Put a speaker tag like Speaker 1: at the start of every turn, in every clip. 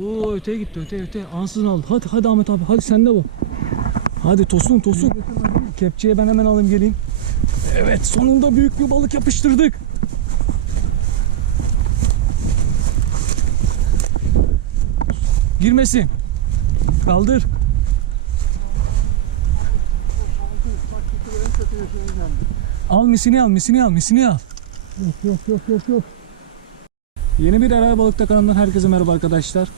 Speaker 1: Oo öteye gitti öte öte. Ansızın aldı. Hadi hadi Ahmet abi hadi sende bu. Hadi tosun tosun. Kepçeye ben hemen alayım geleyim. Evet sonunda büyük bir balık yapıştırdık. Girmesin. Kaldır. Al misini al misini al misini al. Yok yok yok yok yok. Yeni bir Eray Balıkta kanalından herkese merhaba arkadaşlar.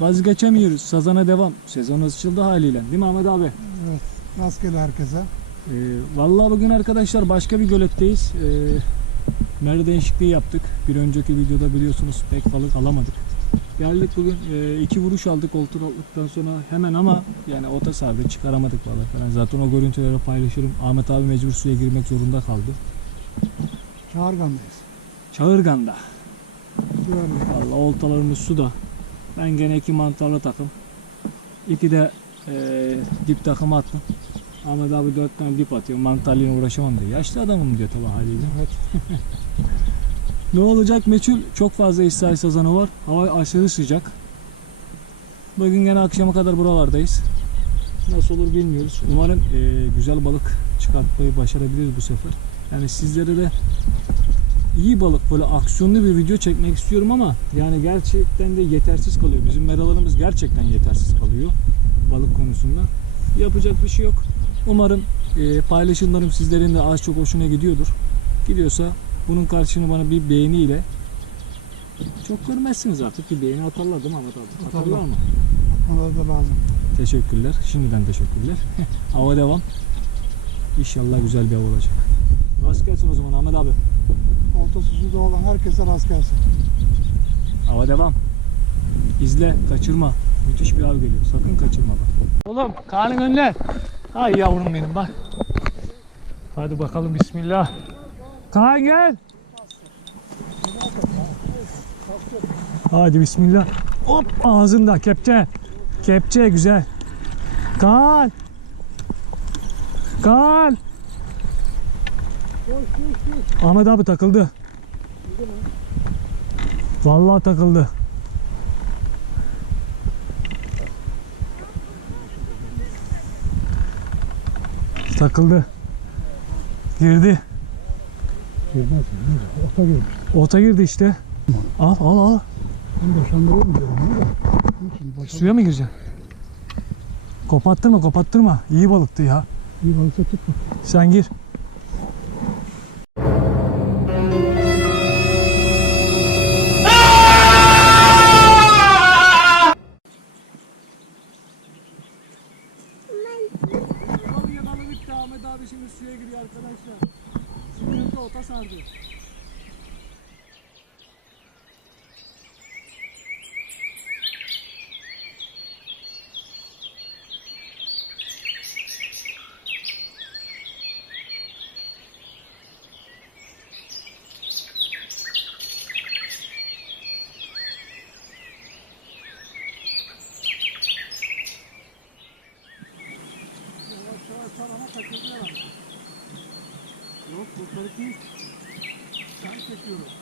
Speaker 1: Vazgeçemiyoruz. Sazana devam. Sezon açıldı haliyle. Değil mi Ahmet abi? Evet. Rastgele herkese. Ee, vallahi bugün arkadaşlar başka bir göletteyiz. Ee, mer değişikliği yaptık. Bir önceki videoda biliyorsunuz pek balık alamadık. Geldik bugün e, iki vuruş aldık olta aldıktan sonra hemen ama yani ota sardı çıkaramadık balık falan. Zaten o görüntüleri paylaşırım. Ahmet abi mecbur suya girmek zorunda kaldı. Çağırgan'dayız. Çağırgan'da. Güvenlik. Vallahi oltalarımız suda. Ben gene iki mantarlı takım. İki de eee, dip takım attım. Ahmet abi dört tane dip atıyor. Mantarlıyla uğraşamam diyor. Yaşlı adamım diyor tabii haliyle. Ne olacak meçhul. Çok fazla İsrail sazanı var. Hava aşırı sıcak. Bugün gene akşama kadar buralardayız. Nasıl olur bilmiyoruz. Umarım eee, güzel balık çıkartmayı başarabiliriz bu sefer. Yani sizlere de iyi balık böyle aksiyonlu bir video çekmek istiyorum ama yani gerçekten de yetersiz kalıyor. Bizim meralarımız gerçekten yetersiz kalıyor balık konusunda. Yapacak bir şey yok. Umarım eee, paylaşımlarım sizlerin de az çok hoşuna gidiyordur. Gidiyorsa bunun karşılığını bana bir beğeniyle çok görmezsiniz artık bir beğeni atarlar değil mi Ahmet abi?
Speaker 2: Atarlar. Mı? Onlara da lazım.
Speaker 1: Teşekkürler. Şimdiden teşekkürler. hava devam. İnşallah güzel bir hava olacak. Rast gelsin o zaman Ahmet abi.
Speaker 2: Oltası suda olan herkese rast gelsin.
Speaker 1: Hava devam. İzle, kaçırma. Müthiş bir av geliyor. Sakın kaçırma bak. Oğlum, karnın önler. Ay yavrum benim bak. Hadi bakalım bismillah. Kaan gel. Hadi bismillah. Hop ağzında kepçe. Kepçe güzel. Kaan. Kaan. Ahmet abi takıldı. Vallahi takıldı. Takıldı. Girdi. Girmez. Ota girmiş. Ota girdi işte. Al al al. Ben diyorum. Suya mı gireceksin? Kopattırma kopattırma. İyi balıktı ya. Bir balıksa tutma. Sen gir. Sıkıntı ota sardı. Sen çekiyorum.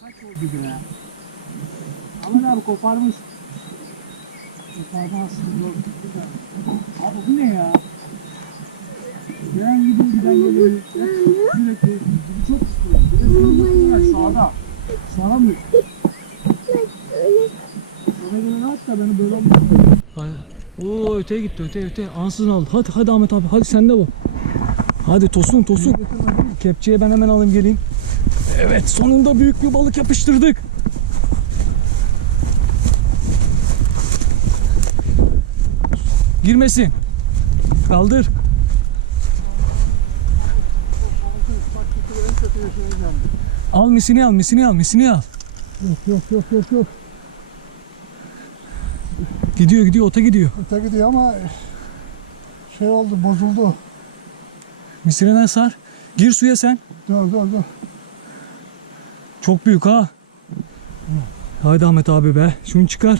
Speaker 1: Kaç oldu be? Ahmet abi koparmış. De. Abi bu ne ya? Gelen gidiyor giden geliyor. Sürekli. Çok istiyor. Bir de sağda. Sağa mı? Da beni böyle Oo öteye gitti öte öte. Ansızın aldı. Hadi hadi Ahmet abi hadi sende bu. Hadi tosun tosun. Kepçeye ben hemen alayım geleyim. Evet sonunda büyük bir balık yapıştırdık. Girmesin. Kaldır. Al misini al misini al misini al. Yok yok yok yok yok. Gidiyor gidiyor ota gidiyor.
Speaker 2: Öte gidiyor ama şey oldu bozuldu.
Speaker 1: Misireden sar. Gir suya sen. Dur dur dur. Çok büyük ha. Haydi Ahmet abi be. Şunu çıkar.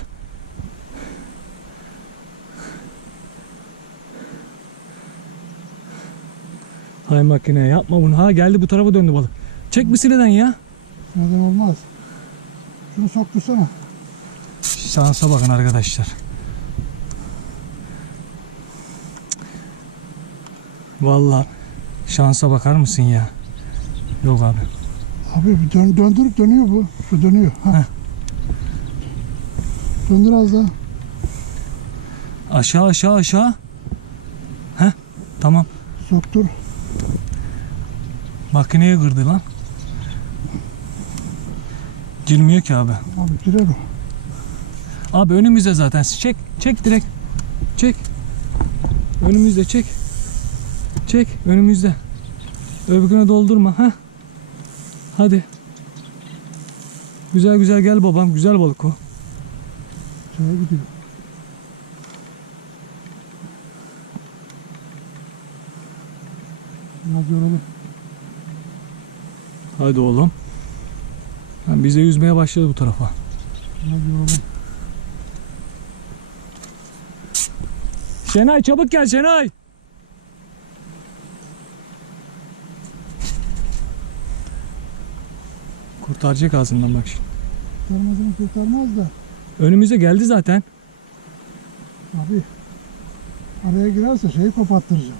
Speaker 1: Hay makine yapma bunu. Ha geldi bu tarafa döndü balık. Çek misineden ya.
Speaker 2: Neden olmaz. Şunu soktursana.
Speaker 1: Şansa bakın arkadaşlar. Vallahi şansa bakar mısın ya? Yok abi.
Speaker 2: Abi bir dön, döndürüp dönüyor bu. Şu dönüyor. Ha. Heh. Döndür az daha.
Speaker 1: Aşağı aşağı aşağı. Heh tamam. Soktur. Makineye kırdı lan. Girmiyor ki abi. Abi girer o. Abi önümüzde zaten. Çek. Çek direkt. Çek. Önümüzde çek. Çek. Önümüzde. Öbürküne doldurma. ha. Hadi. Güzel güzel gel babam. Güzel balık o. Şeye gidiyor. Biraz yoralım. Hadi oğlum. Ha, bize yüzmeye başladı bu tarafa. Biraz yoralım. Şenay çabuk gel Şenay. Kurtaracak ağzından bak şimdi.
Speaker 2: Kurtarmaz mı kurtarmaz da.
Speaker 1: Önümüze geldi zaten.
Speaker 2: Abi araya girerse şeyi kopattıracağım.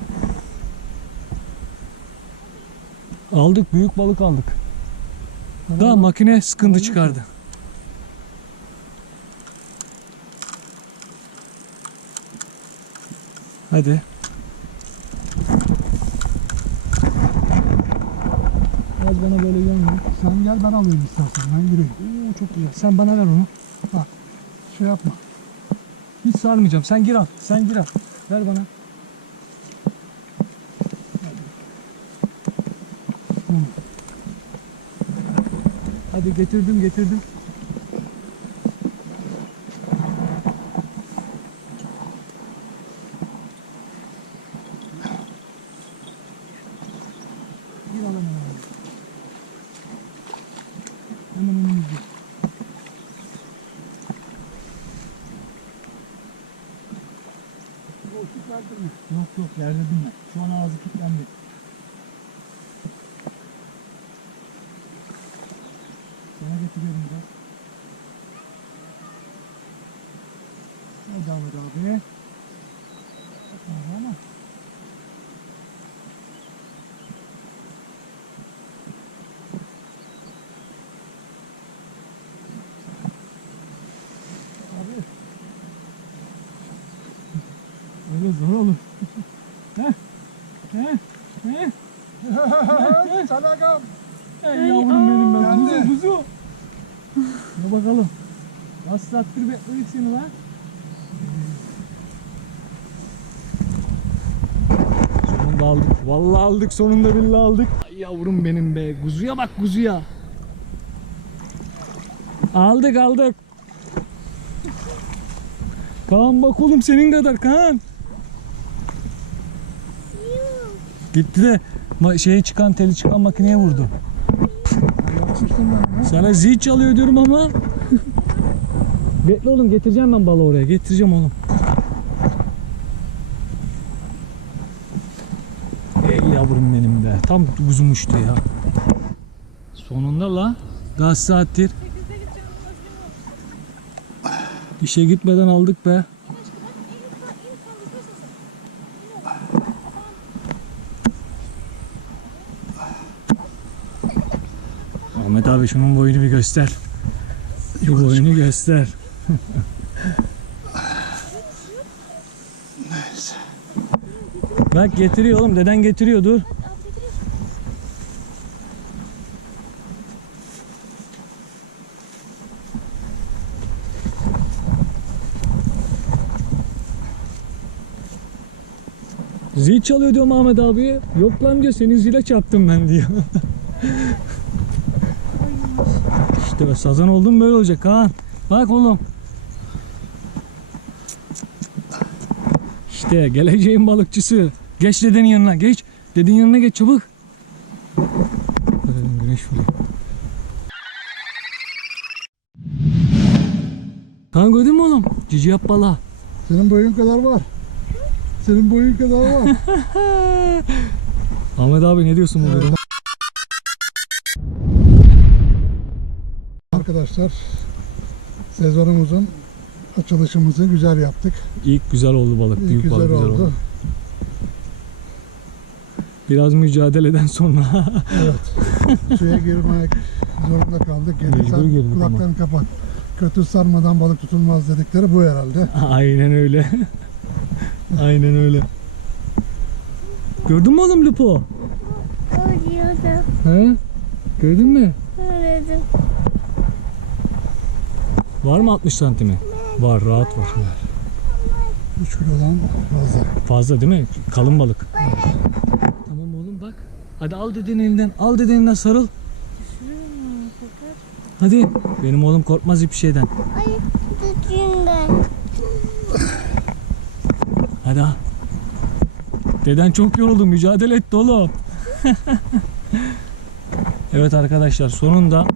Speaker 1: Aldık büyük balık aldık. Tamam. Daha makine sıkıntı çıkardı. Hadi.
Speaker 2: Az bana böyle gelme. Gel ben alayım istersen. Ben gireyim.
Speaker 1: Oo, çok güzel. Sen bana ver onu. Şey yapma. Hiç sarmayacağım. Sen gir al. Sen gir al. Ver bana. Hadi getirdim getirdim. Gir al hemen. hemen. Hemen önümüzde.
Speaker 2: Boşluk verdin mi?
Speaker 1: Yok yok yerledim ben. Şu an ağzı kilitlendi. Sana getiriyorum biraz. Hadi Ahmet abi. Bakma ama. Abi. Olur. Heh. Heh.
Speaker 2: Heh. Salakam.
Speaker 1: Ey yavrum benim ben. Geldi. Kuzu kuzu. Dur bakalım. Kaç saattir bekledik seni lan. Sonunda aldık. Vallahi aldık sonunda billahi aldık. Ay yavrum benim be. Kuzuya bak kuzuya. Aldık aldık. Kaan bak oğlum senin kadar Kaan. Gitti de ma- şeye çıkan teli çıkan makineye vurdu. Sana zil çalıyor diyorum ama. Bekle oğlum getireceğim ben balı oraya. Getireceğim oğlum. Ey yavrum benim be. Tam kuzumuştu ya. Sonunda la. Kaç saattir. İşe gitmeden aldık be. Ahmet abi şunun boyunu bir göster. Şu boyunu göster. Bak getiriyor oğlum. Deden getiriyor dur. Zil çalıyor diyor Ahmet abi. Yok lan diyor senin zile çarptım ben diyor. İşte sazan oldum böyle olacak Kaan. Bak oğlum. İşte geleceğin balıkçısı. Geç dedenin yanına geç. Dedenin yanına geç çabuk. Güneş vuruyor. Kaan gördün mü oğlum? Cici yap bala.
Speaker 2: Senin boyun kadar var. Senin boyun kadar var.
Speaker 1: Ahmet abi ne diyorsun bu duruma?
Speaker 2: Arkadaşlar sezonumuzun açılışımızı güzel yaptık.
Speaker 1: İlk güzel oldu balık. İyi Büyük güzel balık oldu. güzel oldu. Biraz mücadeleden sonra
Speaker 2: Evet. Suya girmek zorunda kaldık. Mecbur Gelirsen girdik ama. kulaklarını kapat. Kötü sarmadan balık tutulmaz dedikleri bu herhalde.
Speaker 1: Aynen öyle. Aynen öyle. Gördün mü oğlum Lupo?
Speaker 3: Görüyordum. He?
Speaker 1: Gördün mü? Gördüm. Var mı 60 santimi? Var rahat var.
Speaker 2: 3 kilodan fazla.
Speaker 1: Fazla değil mi? Kalın balık. Tamam oğlum bak. Hadi al dedenin elinden. Al dedenin elinden sarıl. Hadi. Benim oğlum korkmaz hiçbir şeyden. Ay tutayım ben. Hadi al. Deden çok yoruldu. Mücadele etti oğlum. evet arkadaşlar sonunda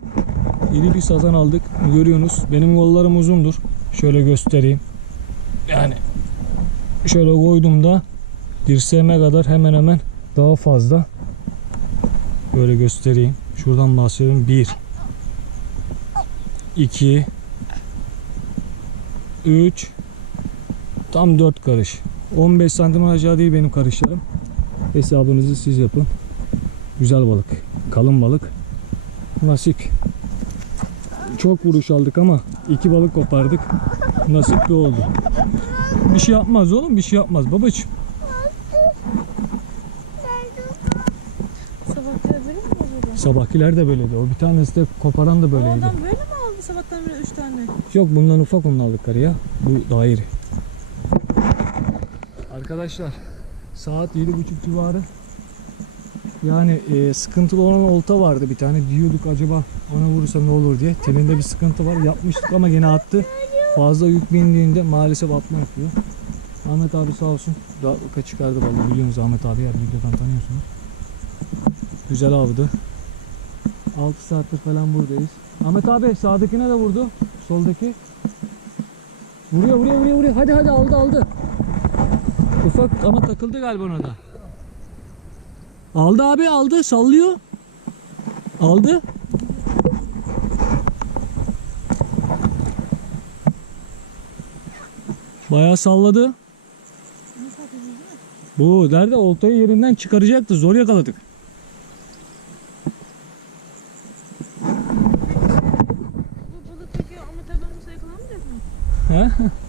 Speaker 1: iri bir sazan aldık. Görüyorsunuz. Benim kollarım uzundur. Şöyle göstereyim. Yani şöyle koydum dirseğime kadar hemen hemen daha fazla. Böyle göstereyim. Şuradan bahsediyorum. 1 2 3 Tam 4 karış. 15 santim aşağı değil benim karışlarım. Hesabınızı siz yapın. Güzel balık. Kalın balık. Nasip. Çok vuruş aldık ama iki balık kopardık. Nasipli oldu. Bir şey yapmaz oğlum bir şey yapmaz babacığım. Böyle? Sabahkiler de böyleydi. O bir tanesi de koparan da böyleydi. Ondan
Speaker 4: böyle mi aldı sabahtan beri 3 tane?
Speaker 1: Yok bundan ufak onu aldık ya. Bu daha iri. Arkadaşlar saat 7.30 civarı. Yani e, sıkıntılı olan olta vardı bir tane. Diyorduk acaba ona vurursa ne olur diye. Telinde bir sıkıntı var. Yapmıştık ama gene attı. Fazla yük bindiğinde maalesef atma yapıyor. Ahmet abi sağ olsun. Rahatlıkla çıkardı balığı. Biliyorsunuz Ahmet abi her videodan tanıyorsunuz. Güzel avdı. 6 saattir falan buradayız. Ahmet abi sağdakine de vurdu. Soldaki. Vuruyor vuruyor vuruyor vuruyor. Hadi hadi aldı aldı. Ufak ama takıldı galiba ona da. Aldı abi aldı sallıyor. Aldı. Bayağı salladı. Bu nerede oltayı yerinden çıkaracaktı. Zor yakaladık.
Speaker 4: Bu balık peki Ahmet abi olmasa yakalanmayacak mı? He?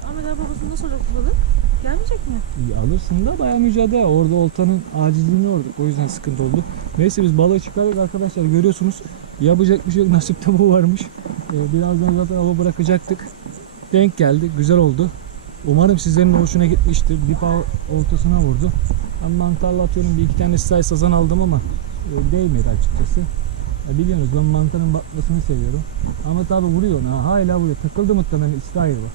Speaker 4: Ahmet abi babası nasıl olacak bu balık? Gelmeyecek mi?
Speaker 1: İyi alırsın da bayağı mücadele. Orada oltanın acizliğini gördük. O yüzden sıkıntı oldu. Neyse biz balığı çıkardık arkadaşlar. Görüyorsunuz. Yapacak bir şey. Nasipte bu varmış. Ee, birazdan zaten hava bırakacaktık. Denk geldi. Güzel oldu. Umarım sizlerin hoşuna gitmiştir. Dip oltasına vurdu. Ben mantarla atıyorum. Bir iki tane size sazan aldım ama e, değmedi açıkçası. Ya biliyorsunuz ben mantarın batmasını seviyorum. Ahmet abi vuruyor ona. Hala vuruyor. Takıldı muhtemelen İsrail var.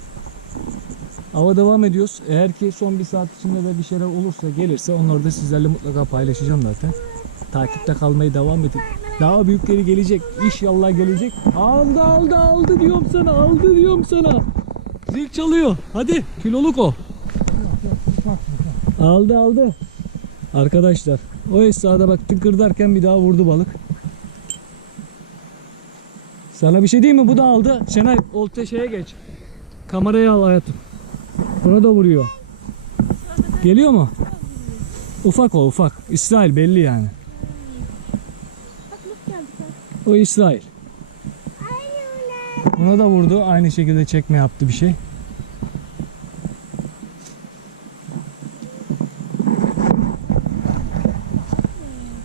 Speaker 1: Hava devam ediyoruz. Eğer ki son bir saat içinde de bir şeyler olursa gelirse onları da sizlerle mutlaka paylaşacağım zaten. Takipte kalmaya devam edin. Daha büyükleri gelecek. İnşallah gelecek. Aldı aldı aldı diyorum sana. Aldı diyorum sana. Zil çalıyor. Hadi kiloluk o. Aldı aldı. Arkadaşlar o esnada bak tıkırdarken bir daha vurdu balık. Sana bir şey diyeyim mi? Bu da aldı. Şenay olta şeye geç. Kamerayı al hayatım. Buna da vuruyor. Geliyor mu? Ufak o ufak. İsrail belli yani. O. İsrail. Buna da vurdu. Aynı şekilde çekme yaptı bir şey.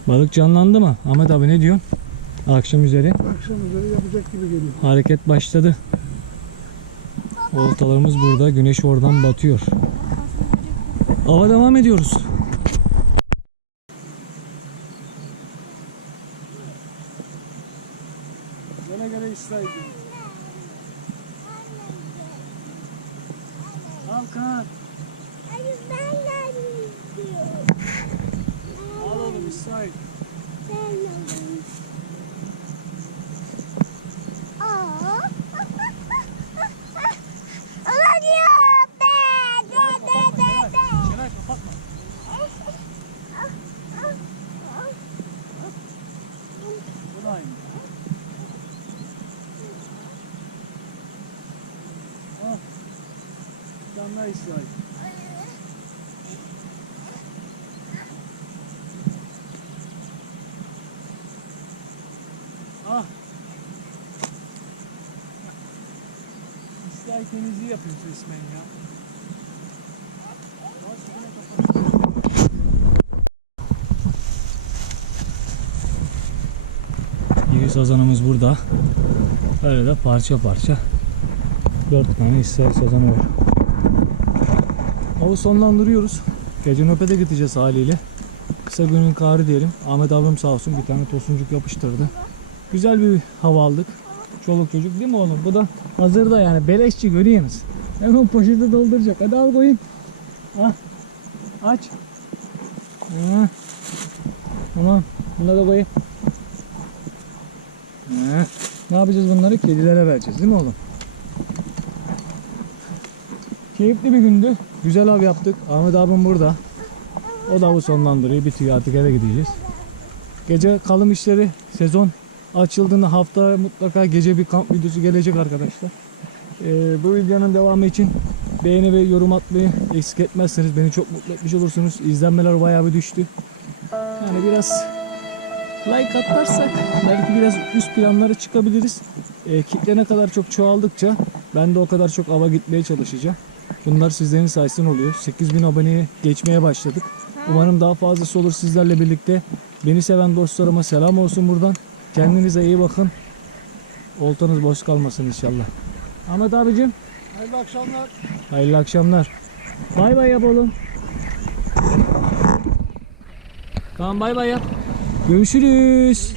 Speaker 1: Balık canlandı mı? Ahmet abi ne diyorsun? Akşam üzeri
Speaker 2: Akşam üzeri yapacak gibi geliyor.
Speaker 1: hareket başladı. Oltalarımız burada. Güneş oradan batıyor. Hava devam ediyoruz.
Speaker 2: Gene gene İsrail.
Speaker 1: Alkan. Hayır ben geldim. Al oğlum İsrail. Ben geldim. Aa. Ulan ya be. De de de de. Şenay kapatma. Ah, ah, ah. Daha İsrail. Ah. İsrail temizliği yapıyoruz resmen ya. Sazanımız burada. Böyle de parça parça. Dört tane İsrail sazanı var. Avı sonlandırıyoruz. Gece nöbete gideceğiz haliyle. Kısa günün karı diyelim. Ahmet abim sağ olsun bir tane tosuncuk yapıştırdı. Güzel bir hava aldık. Çoluk çocuk değil mi oğlum? Bu da hazırda yani beleşçi görüyorsunuz. Hemen poşete dolduracak. Hadi al koyayım. Ah. Aç. Ha. Tamam. Bunları da koyayım. Ha. Ne yapacağız bunları? Kedilere vereceğiz değil mi oğlum? Keyifli bir gündü. Güzel av yaptık. Ahmet abim burada. O da avı sonlandırıyor. Bitiyor artık eve gideceğiz. Gece kalım işleri sezon açıldığında hafta mutlaka gece bir kamp videosu gelecek arkadaşlar. Ee, bu videonun devamı için beğeni ve yorum atmayı eksik etmezseniz beni çok mutlu etmiş olursunuz. İzlenmeler bayağı bir düştü. Yani biraz like atarsak belki biraz üst planlara çıkabiliriz. Ee, kitle ne kadar çok çoğaldıkça ben de o kadar çok ava gitmeye çalışacağım. Bunlar sizlerin sayesinde oluyor. 8000 aboneye geçmeye başladık. Umarım daha fazlası olur sizlerle birlikte. Beni seven dostlarıma selam olsun buradan. Kendinize iyi bakın. Oltanız boş kalmasın inşallah. Ahmet abicim
Speaker 2: Hayırlı akşamlar.
Speaker 1: hayırlı akşamlar. Bay bay yap oğlum. Tamam bay bay yap. Görüşürüz.